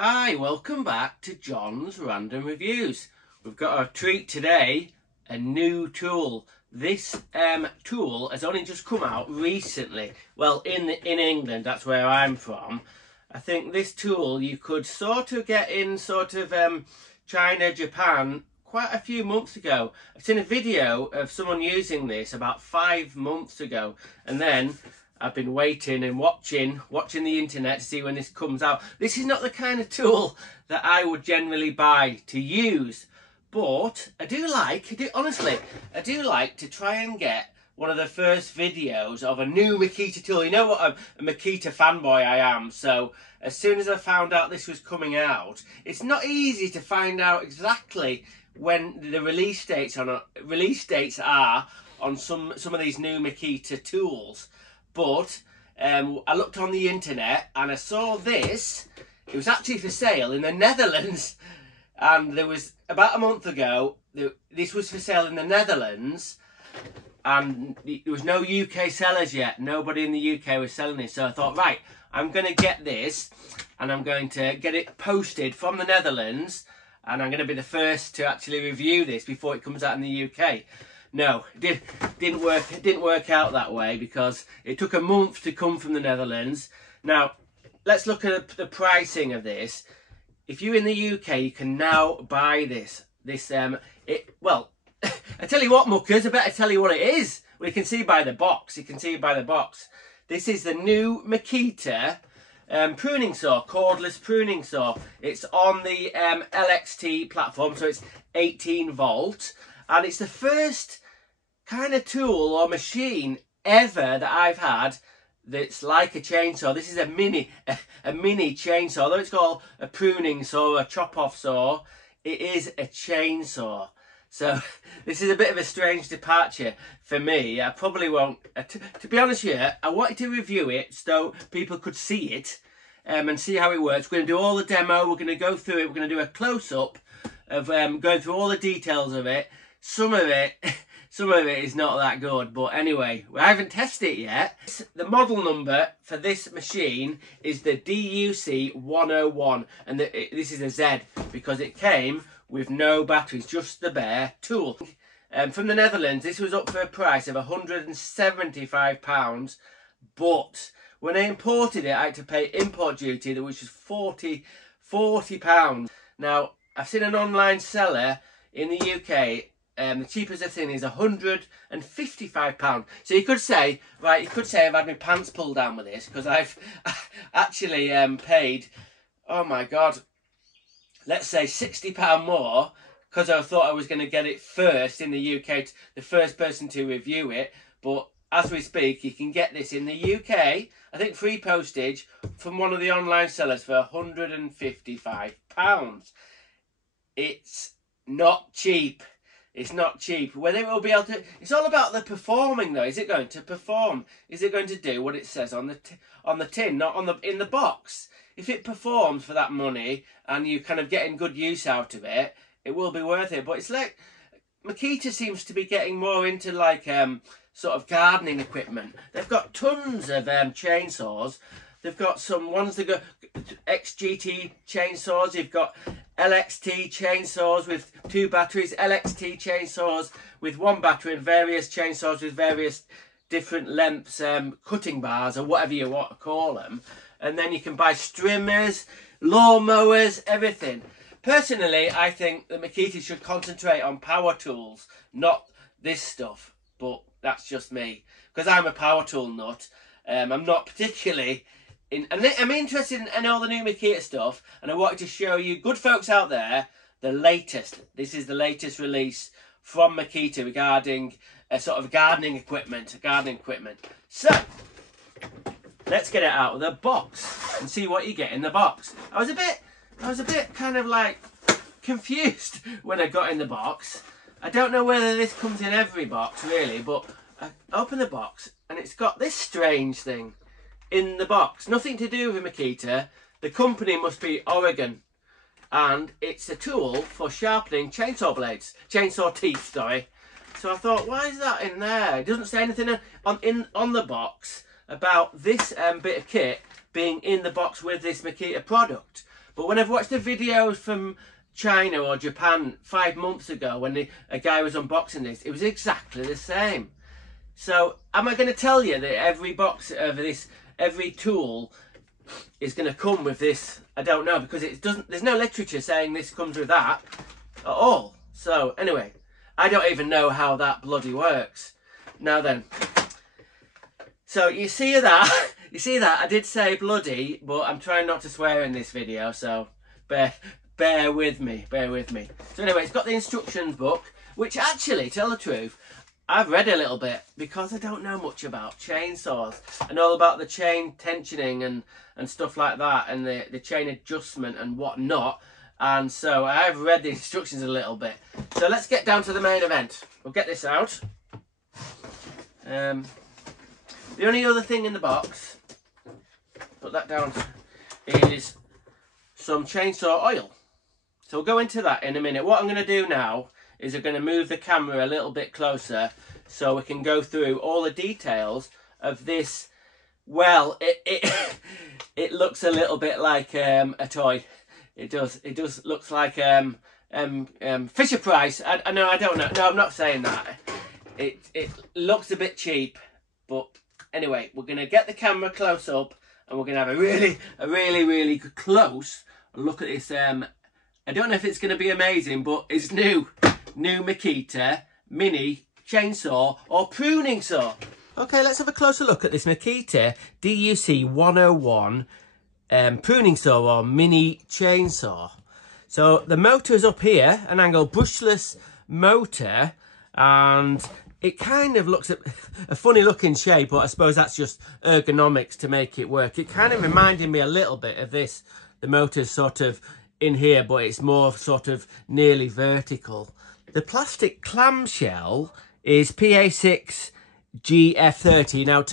Hi, welcome back to John's Random Reviews. We've got a treat today, a new tool. This tool has only just come out recently. Well, in England, that's where I'm from. I think this tool you could sort of get in China, Japan quite a few months ago. I've seen a video of someone using this about 5 months ago, and then I've been waiting and watching the internet to see when this comes out. This is not the kind of tool that I would generally buy to use, but I do like to try and get one of the first videos of a new MAKITA tool. You know what a MAKITA fanboy I am, so as soon as I found out this was coming out, it's not easy to find out exactly when the release dates are on some of these new MAKITA tools. But I looked on the internet and I saw this. It was actually for sale in the Netherlands, and there was about a month ago. This was for sale in the Netherlands, and there was no UK sellers yet. Nobody in the UK was selling this, so I thought, right, I'm going to get this, and I'm going to get it posted from the Netherlands, and I'm going to be the first to actually review this before it comes out in the UK. No, it didn't work out that way, because it took a month to come from the Netherlands. Now, let's look at the pricing of this. If you're in the UK, you can now buy this. Well, I tell you what, muckers, I better tell you what it is. Well, you can see by the box. This is the new MAKITA pruning saw, cordless pruning saw. It's on the LXT platform, so it's 18 volt. And it's the first kind of tool or machine ever that I've had that's like a chainsaw. This is a mini chainsaw. Although it's called a pruning saw, a chop-off saw, it is a chainsaw. So this is a bit of a strange departure for me. I probably won't, to be honest here, I wanted to review it so people could see it and see how it works. We're going to do all the demo, we're going to go through it, we're going to do a close-up of going through all the details of it. Some of it is not that good, but anyway, I haven't tested it yet. The model number for this machine is the DUC101, and this is a Z because it came with no batteries, just the bare tool. From the Netherlands, this was up for a price of £175, but when I imported it, I had to pay import duty, which was £40. Now, I've seen an online seller in the UK. The cheapest I've seen is £155. So you could say, right, I've had my pants pulled down with this, because I've actually paid, oh my God, let's say £60 more, because I thought I was going to get it first in the UK, the first person to review it. But as we speak, you can get this in the UK, I think free postage, from one of the online sellers for £155. It's not cheap. It's not cheap. Whether it will be able to, it's all about the performing though. Is it going to perform? Is it going to do what it says on the tin, not in the box? If it performs for that money and you kind of getting good use out of it, it will be worth it. But it's like MAKITA seems to be getting more into like sort of gardening equipment. They've got tons of chainsaws. They've got some ones that go XGT chainsaws. You've got LXT chainsaws with 2 batteries, LXT chainsaws with 1 battery, and various chainsaws with various different lengths, cutting bars or whatever you want to call them. And then you can buy trimmers, lawnmowers, everything. Personally, I think that MAKITA should concentrate on power tools, not this stuff. But that's just me, because I'm a power tool nut. I'm not particularly... I'm interested in all the new MAKITA stuff, and I wanted to show you, good folks out there, the latest. This is the latest release from MAKITA regarding sort of gardening equipment. So, let's get it out of the box and see what you get in the box. I was a bit kind of like confused when I got in the box. I don't know whether this comes in every box really, but I opened the box and it's got this strange thing in the box. Nothing to do with MAKITA. The company must be Oregon, and it's a tool for sharpening chainsaw blades, chainsaw teeth, sorry. So I thought, why is that in there? It doesn't say anything on the box about this bit of kit being in the box with this MAKITA product. But when I've watched the videos from China or Japan 5 months ago when a guy was unboxing this, it was exactly the same. So am I going to tell you that every box of this, every tool is going to come with this? I don't know, because it doesn't, there's no literature saying this comes with that at all. So anyway, I don't even know how that bloody works. Now then, so you see that, I did say bloody, but I'm trying not to swear in this video, so bear with me. So anyway, it's got the instructions book, which actually, tell the truth, I've read a little bit because I don't know much about chainsaws and all about the chain tensioning and stuff like that, and the chain adjustment and whatnot. And so I've read the instructions a little bit. So let's get down to the main event. We'll get this out. The only other thing in the box, put that down, is some chainsaw oil. So we'll go into that in a minute. What I'm going to do now is I'm going to move the camera a little bit closer so we can go through all the details of this. Well, it looks a little bit like a toy. It does looks like Fisher Price. I know, I don't know. No, I'm not saying that. It looks a bit cheap, but anyway, we're going to get the camera close up and we're going to have a really close look at this. I don't know if it's going to be amazing, but it's new MAKITA mini chainsaw or pruning saw. Okay, let's have a closer look at this MAKITA DUC101 pruning saw or mini chainsaw. So the motor is up here, an angle brushless motor, and it kind of looks at a funny looking shape, but I suppose that's just ergonomics to make it work. It kind of reminded me a little bit of this. The motor's sort of in here, but it's more sort of nearly vertical. The plastic clamshell is PA6 GF30. Now,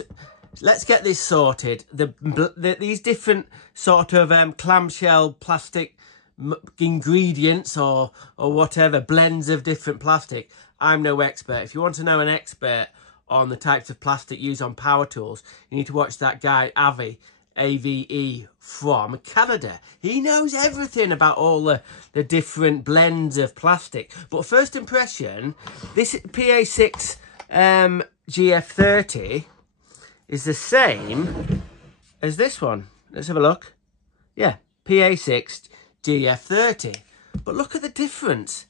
let's get this sorted. These different sort of clamshell plastic ingredients or whatever, blends of different plastic. I'm no expert. If you want to know an expert on the types of plastic used on power tools, you need to watch that guy, Avi, AVE, from Canada. He knows everything about all the different blends of plastic. But first impression, this PA6 GF30 is the same as this one. Let's have a look. Yeah, PA6 GF30. But look at the difference.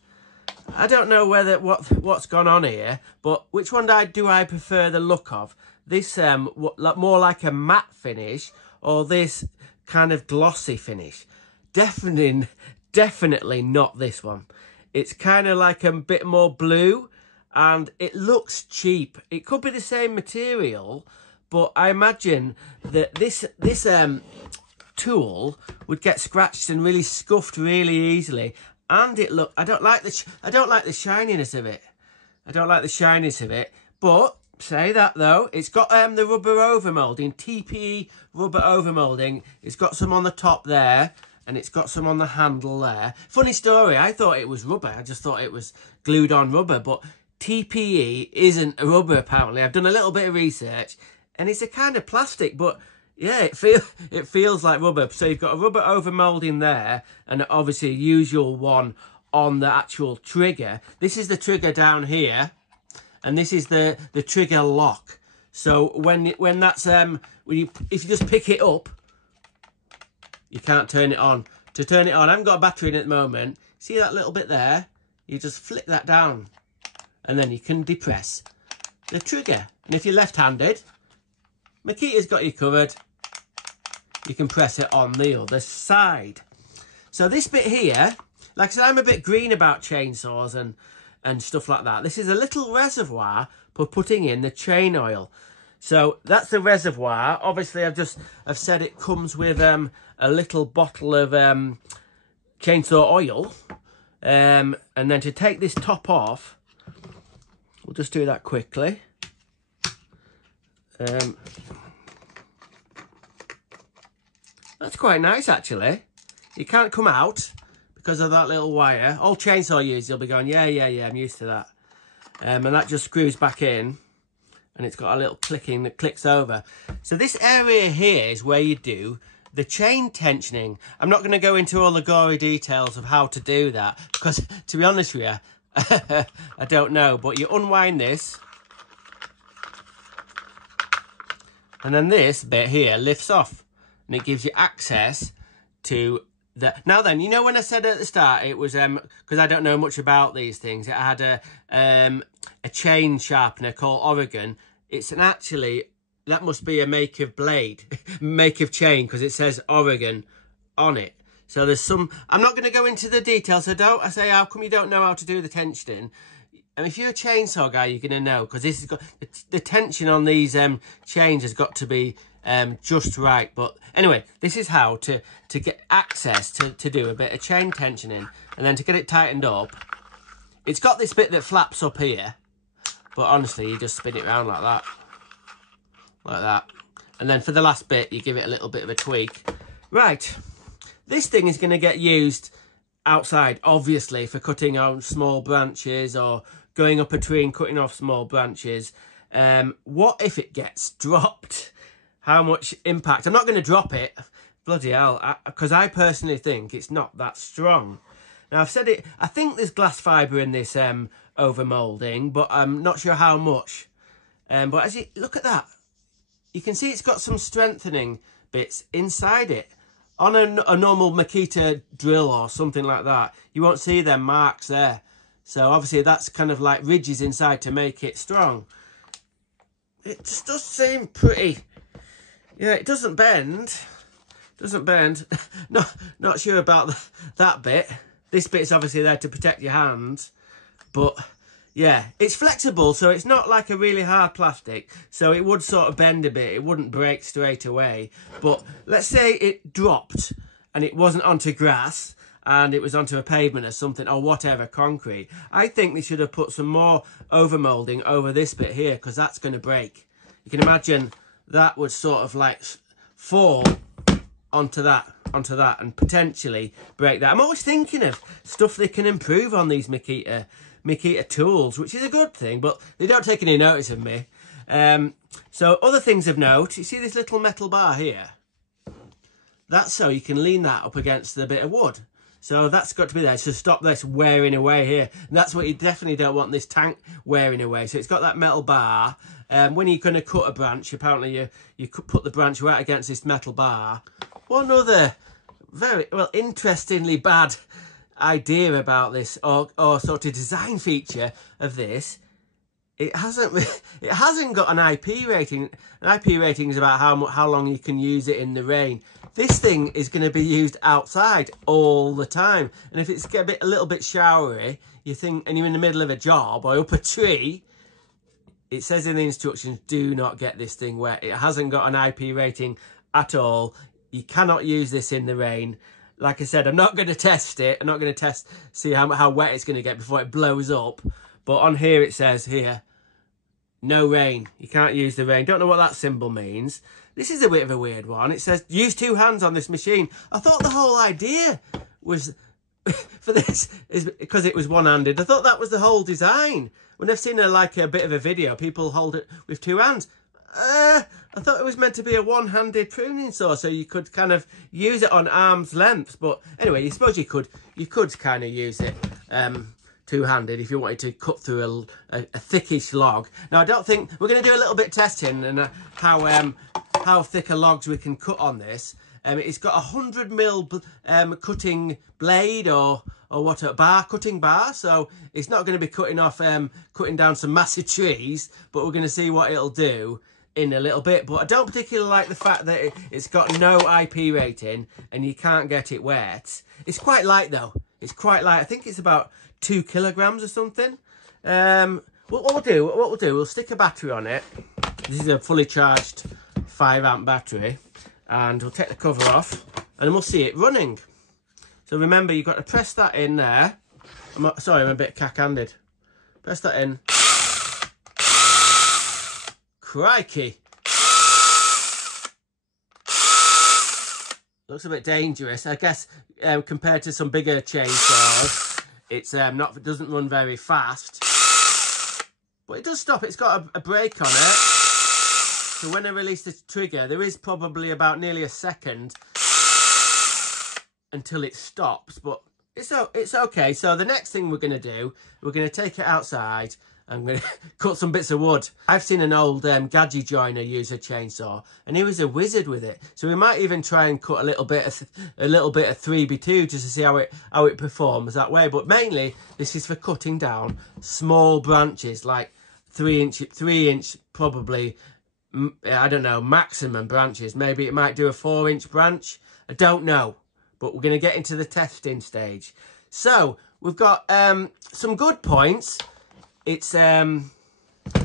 I don't know what's gone on here, but which one do I prefer the look of? This more like a matte finish, or this kind of glossy finish? Definitely not this one. It's kind of like a bit more blue, and it looks cheap. It could be the same material, but I imagine that this tool would get scratched and really scuffed really easily. And I don't like the shininess of it. But say that though, it's got the rubber overmolding, TPE rubber overmolding. It's got some on the top there, and it's got some on the handle there. Funny story, I thought it was rubber. I just thought it was glued on rubber, but TPE isn't a rubber apparently. I've done a little bit of research, and it's a kind of plastic, but yeah, it feels like rubber. So you've got a rubber overmolding there, and obviously a usual one on the actual trigger. This is the trigger down here, and this is the trigger lock. So when that's if you just pick it up, you can't turn it on. To turn it on, I haven't got a battery in it at the moment. See that little bit there? You just flick that down, and then you can depress the trigger. And if you're left-handed, MAKITA's got you covered. You can press it on the other side. So this bit here, like I said, I'm a bit green about chainsaws and stuff like that. This is a little reservoir for putting in the chain oil. So that's the reservoir. Obviously, I've said it comes with a little bottle of chainsaw oil. And then to take this top off, we'll just do that quickly. That's quite nice actually. You can't come out because of that little wire. All chainsaw users, you'll be going, yeah, I'm used to that. And that just screws back in, and it's got a little clicking that clicks over. So this area here is where you do the chain tensioning. I'm not going to go into all the gory details of how to do that, because to be honest with you, I don't know. But you unwind this, and then this bit here lifts off, and it gives you access to the... Now then, you know when I said at the start it was because I don't know much about these things, it had a chain sharpener called Oregon. It's an actually... That must be a make of blade, make of chain, because it says Oregon on it. So there's some... I'm not going to go into the details, so don't... I say, how come you don't know how to do the tensioning? And if you're a chainsaw guy, you're going to know, because this has got... The tension on these chains has got to be just right. But anyway, this is how to get access to do a bit of chain tensioning. And then to get it tightened up, it's got this bit that flaps up here. But honestly, you just spin it around like that. Like that. And then for the last bit, you give it a little bit of a tweak. Right. This thing is going to get used outside, obviously, for cutting on small branches or going up a tree and cutting off small branches. What if it gets dropped? How much impact? I'm not going to drop it. Bloody hell. Because I personally think it's not that strong. Now, I've said it. I think there's glass fibre in this over-moulding, but I'm not sure how much. But as you look at that, you can see it's got some strengthening bits inside it. On a normal Makita drill or something like that, you won't see them marks there. So obviously that's kind of like ridges inside to make it strong. It just does seem pretty... Yeah, it doesn't bend. Doesn't bend. Not sure about that bit. This bit's obviously there to protect your hand. But... yeah, it's flexible, so it's not like a really hard plastic, so it would sort of bend a bit. It wouldn't break straight away. But let's say it dropped and it wasn't onto grass and it was onto a pavement or something, or whatever, concrete. I think they should have put some more over-moulding over this bit here, because that's going to break. You can imagine that would sort of like fall onto that, and potentially break that. I'm always thinking of stuff they can improve on these Makita tools, which is a good thing, but they don't take any notice of me. So other things of note, you see this little metal bar here? That's so you can lean that up against the bit of wood. So that's got to be there to stop this wearing away here. And that's what you definitely don't want, this tank wearing away. So it's got that metal bar. When you're going to cut a branch, apparently you could put the branch right against this metal bar. One other very, well, interestingly bad idea about this, or sort of design feature of this, it hasn't got an IP rating. An IP rating is about how long you can use it in the rain. This thing is going to be used outside all the time, and if it's a little bit showery, and you're in the middle of a job or up a tree, it says in the instructions, do not get this thing wet. It hasn't got an IP rating at all. You cannot use this in the rain. Like I said, I'm not going to test it. I'm not going to see how wet it's going to get before it blows up. But on here it says here, no rain. You can't use the rain. Don't know what that symbol means. This is a bit of a weird one. It says use 2 hands on this machine. I thought the whole idea was for this is because it was one-handed. I thought that was the whole design. When I've seen a bit of a video, people hold it with 2 hands. I thought it was meant to be a one-handed pruning saw, so you could kind of use it on arm's length. But anyway, you suppose you could kind of use it two-handed if you wanted to cut through a thickish log. Now, I don't think we're going to do a little bit testing and how thicker logs we can cut on this. It's got a 100mm cutting blade or what, a cutting bar, so it's not going to be cutting down some massive trees, but we're going to see what it'll do in a little bit. But I don't particularly like the fact that it's got no IP rating and you can't get it wet. It's quite light though. It's quite light. I think it's about 2 kilograms or something. What we'll do, we'll stick a battery on it. This is a fully charged 5-amp battery, and we'll take the cover off and we'll see it running. So remember, you've got to press that in there. I'm a bit cack-handed. Press that in. Crikey. Looks a bit dangerous, I guess. Compared to some bigger chainsaws, it doesn't run very fast, but it does stop. It's got a brake on it, so when I release the trigger, there is probably about nearly a second until it stops, but it's okay. So the next thing we're going to do, we're going to take it outside. I'm going to cut some bits of wood. I've seen an old gadget joiner use a chainsaw, and he was a wizard with it. So we might even try and cut a little bit of 3x2 just to see how it performs that way. But mainly, this is for cutting down small branches, like 3 inch probably. I don't know, maximum branches. Maybe it might do a 4-inch branch. I don't know, but we're going to get into the testing stage. So we've got some good points. It's, well,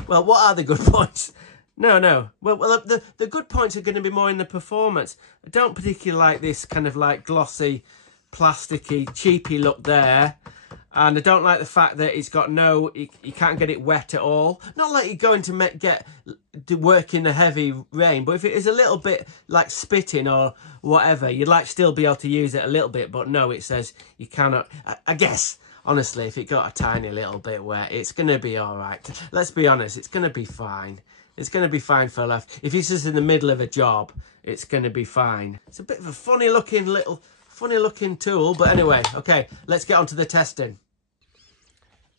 what are the good points? No. Well, the good points are going to be more in the performance. I don't particularly like this kind of like glossy, plasticky, cheapy look there. And I don't like the fact that it's got you can't get it wet at all. Not like you're going to work in the heavy rain, but if it is a little bit like spitting or whatever, you'd like still be able to use it a little bit. But no, it says you cannot. I guess, honestly, if it got a tiny little bit wet, it's going to be all right. Let's be honest, it's going to be fine. It's going to be fine for left. If it's just in the middle of a job, it's going to be fine. It's a bit of a funny looking tool, but anyway, okay, let's get on to the testing.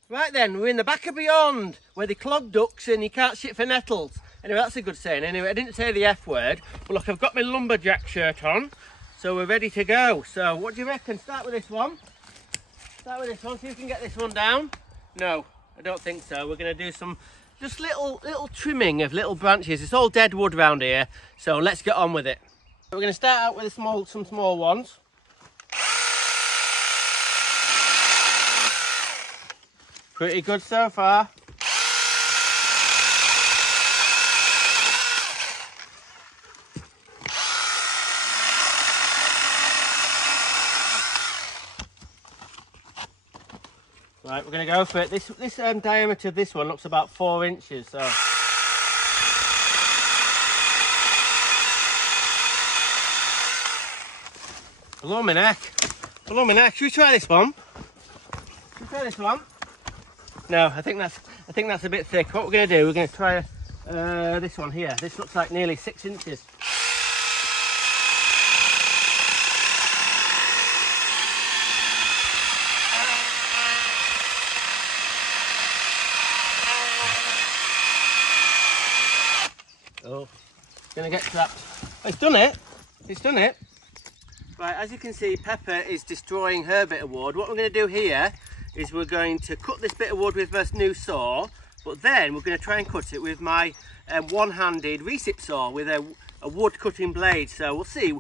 Right then, we're in the back of beyond, where they clog ducks and you can't shit for nettles. Anyway, that's a good saying. Anyway, I didn't say the F word, but look, I've got my lumberjack shirt on, so we're ready to go. So, what do you reckon? Start with this one. See if we can get this one down. No, I don't think so. We're going to do some just little trimming of little branches. It's all dead wood round here, so let's get on with it. We're going to start out with some small ones. Pretty good so far. Right, we're going to go for it. This diameter of this one looks about 4 inches, so. Below my neck. Should we try this one? No, I think that's a bit thick. What we're going to do, we're going to try this one here. This looks like nearly 6 inches. Oh, going to get to that. Oh, it's done it. Right, as you can see, Pepper is destroying her bit of wood. What we're going to do here is we're going to cut this bit of wood with my new saw, but then we're going to try and cut it with my one-handed recip saw with a wood cutting blade. So we'll see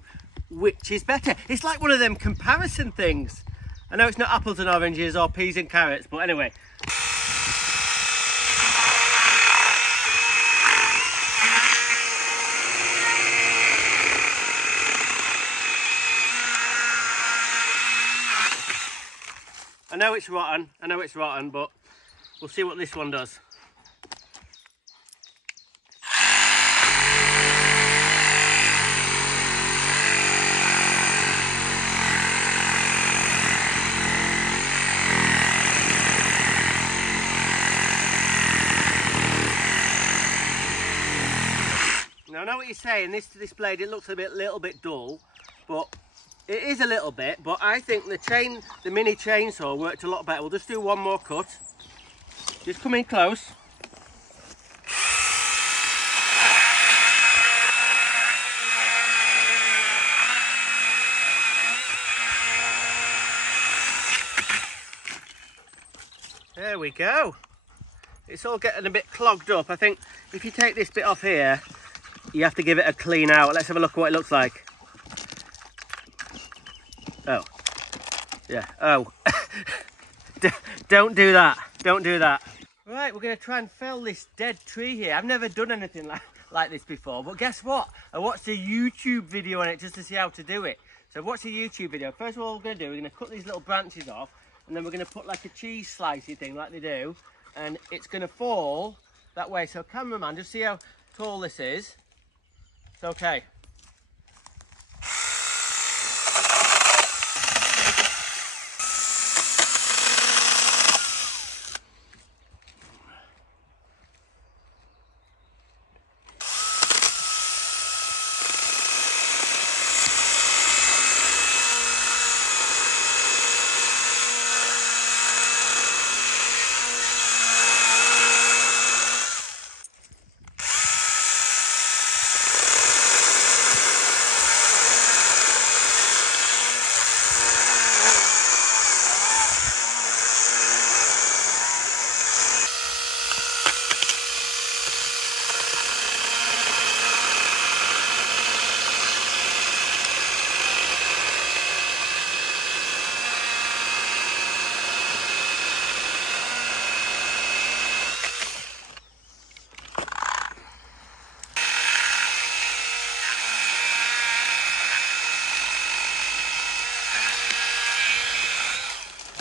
which is better. It's like one of them comparison things. I know it's not apples and oranges or peas and carrots, but anyway. I know it's rotten, but we'll see what this one does. Now I know what you're saying, this blade, it looks a little bit dull, but it is a little bit, but I think the mini chainsaw worked a lot better. We'll just do one more cut. Just come in close. There we go. It's all getting a bit clogged up. I think if you take this bit off here, you have to give it a clean out. Let's have a look at what it looks like. Oh, yeah, oh, don't do that, Right, we're going to try and fell this dead tree here. I've never done anything like this before, but guess what? I watched a YouTube video on it just to see how to do it. So watch the YouTube video. First of all, we're going to do, we're going to cut these little branches off, and then we're going to put like a cheese slicey thing like they do, and it's going to fall that way. So cameraman, just see how tall this is. It's okay.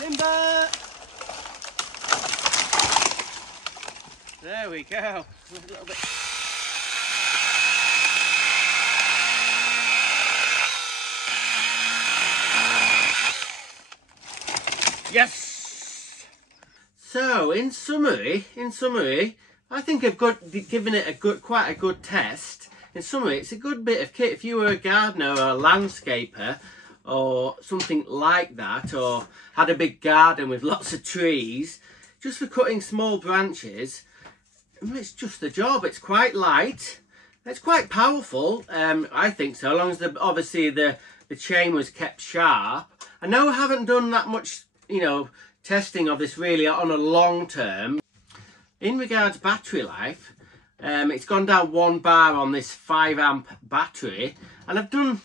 Timber! There we go. A little bit. Yes! So, in summary, I think I've given it quite a good test. In summary, it's a good bit of kit. If you were a gardener or a landscaper or something like that, or had a big garden with lots of trees, just for cutting small branches, it's just the job. It's quite light. It's quite powerful, I think so, as long as obviously the chain was kept sharp. I know I haven't done that much, you know, testing of this really on a long term. In regards battery life, it's gone down 1 bar on this 5 amp battery, and I've done,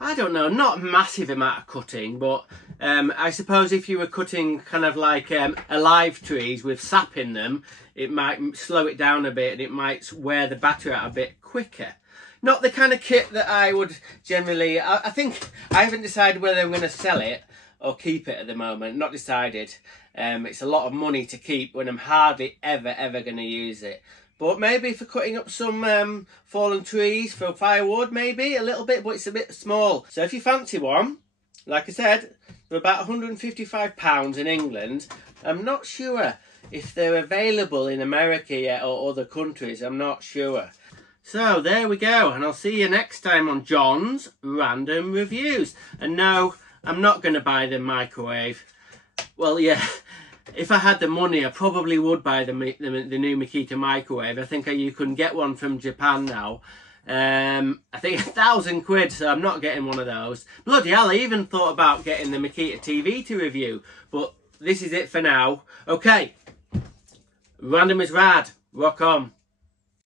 I don't know, not a massive amount of cutting, but I suppose if you were cutting kind of like alive trees with sap in them, it might slow it down a bit and it might wear the battery out a bit quicker. Not the kind of kit that I would generally, I think I haven't decided whether I'm going to sell it or keep it at the moment. Not decided. It's a lot of money to keep when I'm hardly ever going to use it. But maybe for cutting up some fallen trees for firewood, maybe a little bit, but it's a bit small. So if you fancy one, like I said, they're about £155 in England. I'm not sure if they're available in America yet or other countries. I'm not sure. So there we go, and I'll see you next time on John's Random Reviews. And no, I'm not going to buy the microwave. Well, yeah, if I had the money, I probably would buy the new Makita microwave. I think you can get one from Japan now. I think £1,000, so I'm not getting one of those. Bloody hell, I even thought about getting the Makita TV to review, but this is it for now. Okay, random is rad. Rock on.